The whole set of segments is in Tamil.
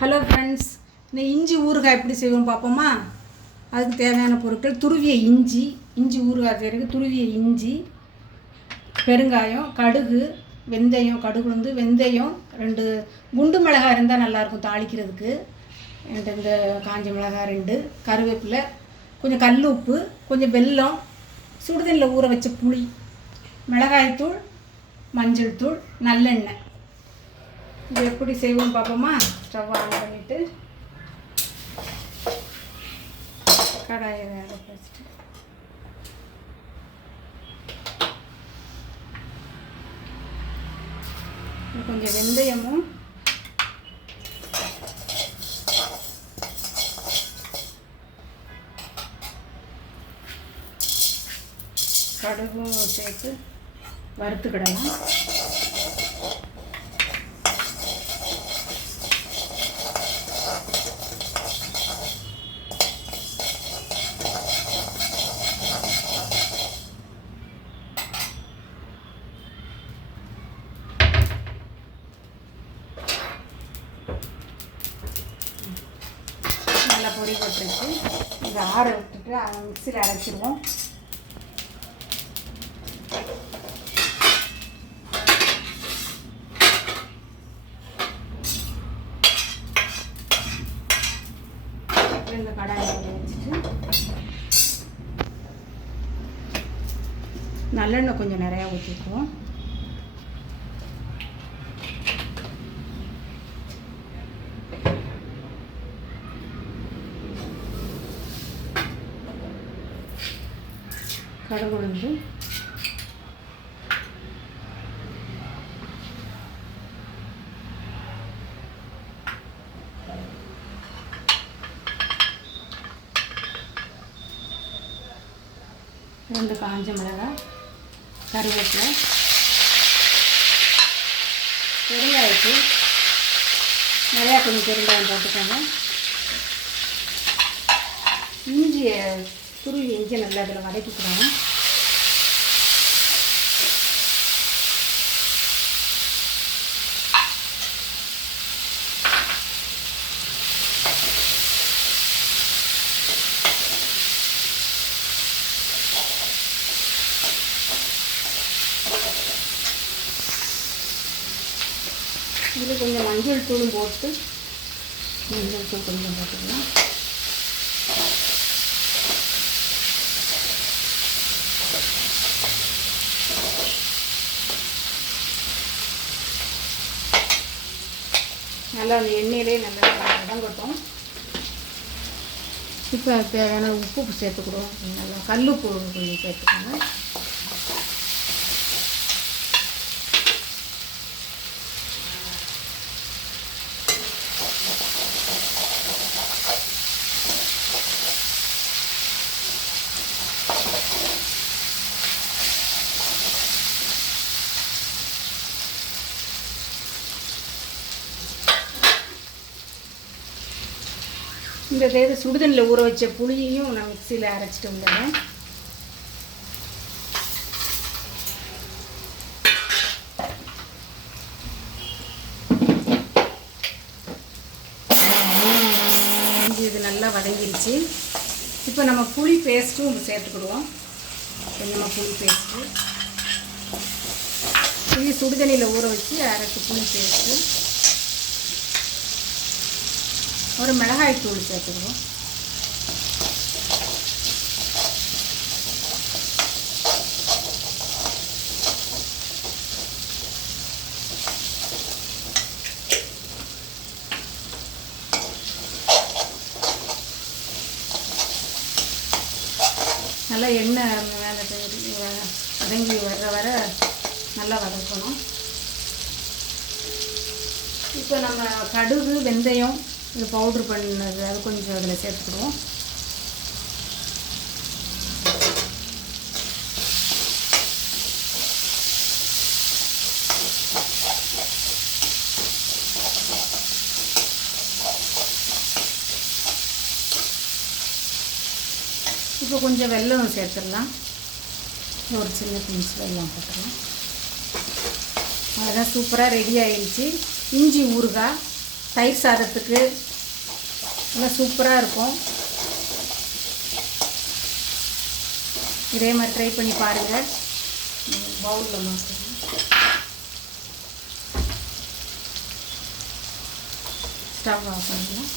ஹலோ ஃப்ரெண்ட்ஸ் இந்த இஞ்சி ஊறுகாய் எப்படி செய்வோம் பார்ப்போமா? அதுக்கு தேவையான பொருட்கள் துருவிய இஞ்சி இஞ்சி ஊறுகாய் செய்கிறதுக்கு துருவிய இஞ்சி பெருங்காயம் கடுகு வெந்தயம் கடுகு வந்து வெந்தயம் ரெண்டு குண்டு மிளகாய் இருந்தால் நல்லாயிருக்கும் தாளிக்கிறதுக்கு. ரெண்டு இந்த காஞ்ச மிளகாய் ரெண்டு கருவேப்பிலை கொஞ்சம் கல் உப்பு கொஞ்சம் வெல்லம் சுடுதண்ணில் ஊற வச்ச புளி மிளகாய்த்தூள் மஞ்சள் தூள் நல்லெண்ணெய். இது எப்படி செய்வோம் பார்ப்போமா? ஸ்டவ் ஆன் பண்ணிவிட்டு கடாயை வேக வச்சுட்டு. கொஞ்சம் வெந்தயமும் கடுகும் சேர்த்து வறுத்துக்கிடலாம். நல்லா பொடி போட்டுருச்சு. இதை ஆற விட்டுட்டு அதை மிக்சியில் அரைச்சிடுவோம். அப்புறம் இந்த கடாயை வச்சுட்டு நல்லெண்ணெய் கொஞ்சம் நிறையா ஊற்றிக்குவோம் கடுகு ரெண்டு காஞ்ச மிளகாய் கருவேப்பிலை பெருங்காயத்து நிறையா கொஞ்சம் பெருங்காயம் போட்டுக்கோங்க. இஞ்சியை துருவி இஞ்சி நல்லா இதில் வதக்கிக்கிறோம் இதில் கொஞ்சம் மஞ்சள் தூளும் போட்டு மஞ்சள் தூள் கொஞ்சம் போட்டுக்கலாம். நல்லா அந்த எண்ணெயிலே நல்லா வதங்கட்டும். இப்போ தேவையான உப்பு சேர்த்துக்கிடுவோம். நல்லா கல் உப்பு கொஞ்சம் சேர்த்துக்கோங்க. இந்த தேவை சுடுதண்ணில் ஊற வச்ச புளியையும் நான் மிக்சியில் அரைச்சிட்டு வந்துடுறேன். இது நல்லா வதங்கிருச்சு. இப்போ நம்ம புளி பேஸ்ட்டும் சேர்த்துக்கிடுவோம். கொஞ்சமாக புளி பேஸ்ட்டு புளி சுடுதண்ணியில் ஊற வச்சு அரைச்சி புளி பேஸ்ட்டு ஒரு மிளகாய் தூள் சேர்த்துக்குவோம் நல்லா எண்ணெய் மேலே வதங்கி வர்ற வர நல்லா வதக்கணும். இப்போ நம்ம கடுகு வெந்தயம் இது பவுட்ரு பண்ணது அது கொஞ்சம் அதில் சேர்த்துக்கிடுவோம். இப்போ கொஞ்சம் வெல்லம் சேர்த்துடலாம். ஒரு சின்ன பிஞ்ச் வெல்லம் போட்டுடலாம் அவ்வளோதான் சூப்பராக ரெடி ஆயிடுச்சு. இஞ்சி ஊறுகாய் தயிர் சாதத்துக்கு நல்லா சூப்பராக இருக்கும். இதே மாதிரி ட்ரை பண்ணி பாருங்கள் பவுலில் மாற்றுறேன் ஸ்டவ் ஆஃப் பண்ணிக்கலாம்.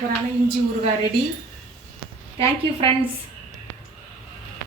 சூப்பரான இஞ்சி ஊறுகாய் ரெடி தேங்க்யூ ஃப்ரெண்ட்ஸ்